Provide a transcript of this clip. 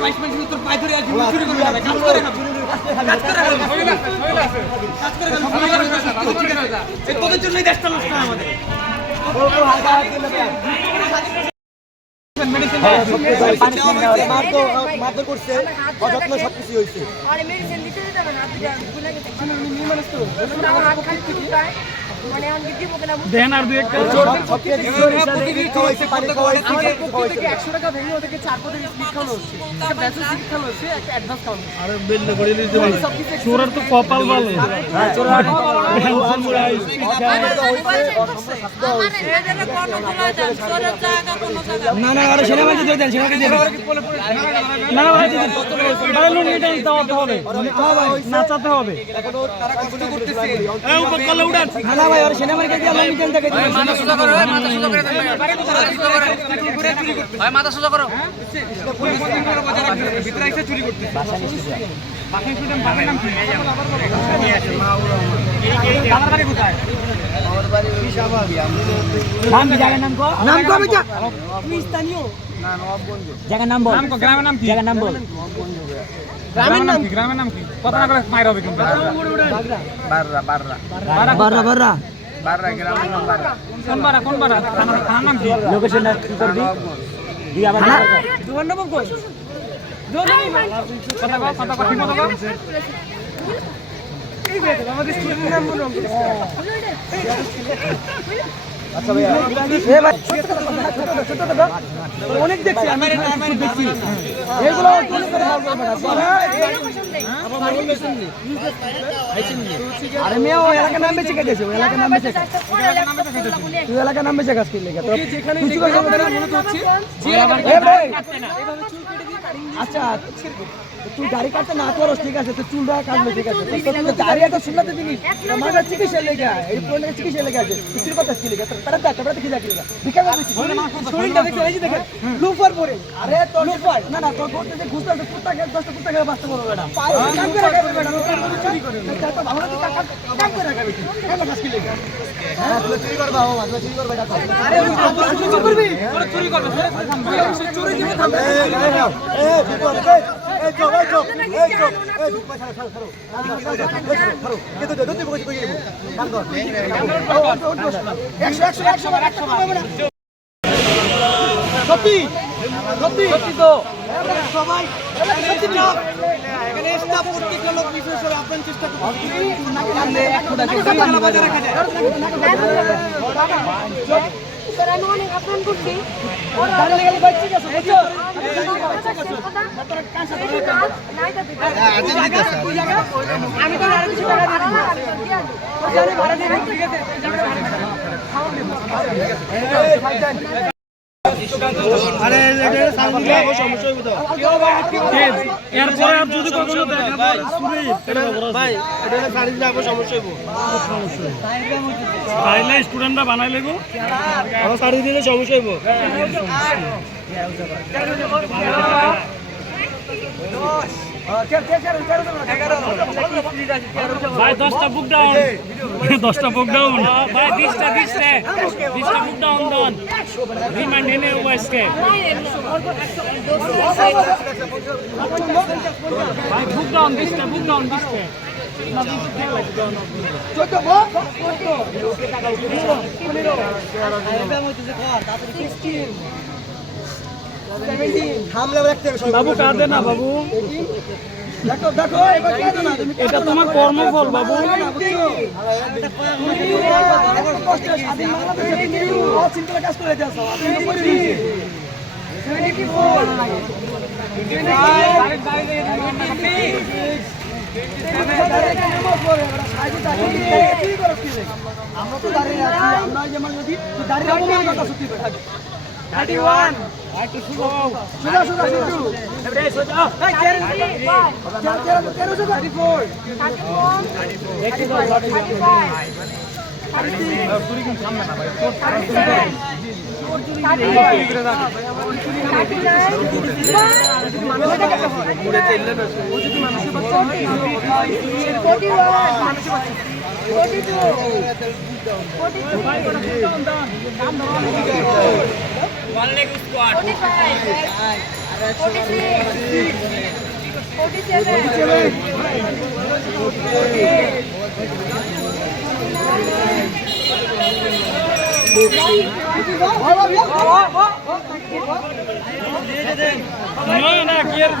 22 minute তোর পায়ে ধরে আছি চুরি করবি না ভাই কাজ করে খাবি কাজ করে খাবি কাজ করে খাবি তোদের জন্যই দেশটা নষ্ট হয় আমাদের মারধর করছে অযত্ন সবকিছু হয়েছে দেন আর দুই একটা 100 টাকা ভেঙে ওদেরকে 4 পদের স্পিড খাওয়ানো হচ্ছে একটা ব্যাচের স্পিড খাওয়ানো হচ্ছে একটা অ্যাডভান্স খাওয়ানো হচ্ছে আরে বিল করে দিতে পারে চোরের তো কপাল ভালো হ্যাঁ চোরা না না আরে সেনাবাহিনী দিয়ে দেন সেনাবাহিনী দিয়ে না ভাই ডায়লগ নিতে হবে নাচাতে হবে তারা কষ্ট করতেছে এই উপর কলে উড়ান না ভাই আরে সেনাবাহিনীকে দিয়ে আল্লাহ মিটেন থেকে দিন মাথা সোজা করো মাথা সোজা করে দেন ভাই মাথা সোজা করো ভিতরে এসে চুরি করতেছে বাসায় স্টুডেন্ট বাবার নাম কি বাবার বাড়ি কোথায় আমার বাড়ি শাহবাগী নাম কি জায়গার নাম কো নাম কো বেটা তুমি স্থানীয় না নবাবগঞ্জ জায়গার নাম বল নাম কো গ্রামের নাম কি জায়গার নাম বল গ্রামের নাম কি গ্রামের নাম কি কত না করে মাইর হবে কিন্তু বাররা বাররা বাররা বাররা বাররা গ্রামের নাম বাররা কোন বারা থানার নাম কি লোকেশন কি করবি দি আবার দুয়ার নাম কই কথা ঠিক মতো কর এই বেটা আমাদের স্টুডেন্ট নাম বলো আচ্ছা ভাইয়া এ ভাই ছোট অনেক দেখছি আমি দেখছি এগুলো কোন করে ভালো করবে না আরে মেয়ে ও এলাকার নাম বেঁচে গেছে ও এলাকার নাম বেঁচে তুই এলাকার নাম বেঁচে গেছিস লেগে তো যেখানে যেখানে মনে হচ্ছে এ ভাই আচ্ছা তুই গাড়ি কাটতে না করস ঠিক আছে তুই চুলটা কাটবে ঠিক আছে তুই গাড়ি এত শুনতে জিনিস আমাদের চিকিৎসা লেগে এই পয়েন্টে চিকিৎসা লেগে আছে তুই কথা কি লেগে তারা দেখতে কি দেখি ভিক্ষা করছিস শরীরটা দেখতে এই যে দেখেন লুফার পরে আরে তো লুফার না না তোর করতে যে ঘুষটা কুত্তা খেয়ে 10টা কুত্তা খেয়ে বাঁচতে পারবে না কাম করে রাখবে ম্যাডাম চুরি করে তো ভালো তো কাম করে রাখবে এই কথা কি লেগে হ্যাঁ তুই চুরি করবা ও মাত্র চুরি করবে এটা আরে চুরি করবি চুরি করবে চুরি দিবে থামবে এই বিপদ এই চল এই চল এই চল এই পয়সা ছাড়ো ছাড়ো কিন্তু দতি বকছি কই গেল কাম কর 100 সত্যি সত্যি সত্যি তো সবাই সত্যি না এখানে স্টাফ প্রত্যেকটা লোক বিশেষ করে আপনার চেষ্টা করতে বাজার রাখা যায় Pero ano ning apron kursi? দাঁড়িয়ে গেলে বাইচে গেছে বুঝছো আমি তো আর কিছু টাকা দিই না জানি ভাড়া দিয়ে ঠিক আছে আরে এটা সাউন্ড দিলে সমস্যা হইব তো এরপরে আর যদি কখনো দেখা পাই ভাই এটা গাড়ি দিলে আবার সমস্যা হইব তাইলে স্টুডেন্টরা বানাই লেগো আমার গাড়ি দিলে সমস্যা হইব ভাই 10টা বুক ডাউন 10টা বুক ডাউন ভাই 20টা বুক ডাউন দন রিমাইন্ড এনে ওয়াইসকে ভাই বুক ডাউন 20টা থামলে রাখতে হবে বাবু কাঁদে না বাবু দেখো দেখো এবার কে না তুমি এটা তোমার কর্মফল বাবু কষ্ট স্বাধীন বাংলাদেশে তুমি অচিন্তা কাজ করে যাচ্ছো আপনি তো করে দিয়েছি 74 আমরা তো দাঁড়িয়ে আছি আমরা যেমন যদি দাঁড়িয়ে রাখবো কথা সত্যি থাকবে 31 আইটু শুরু সোজা শুরু এবারে সোজা এই 45 না কি আর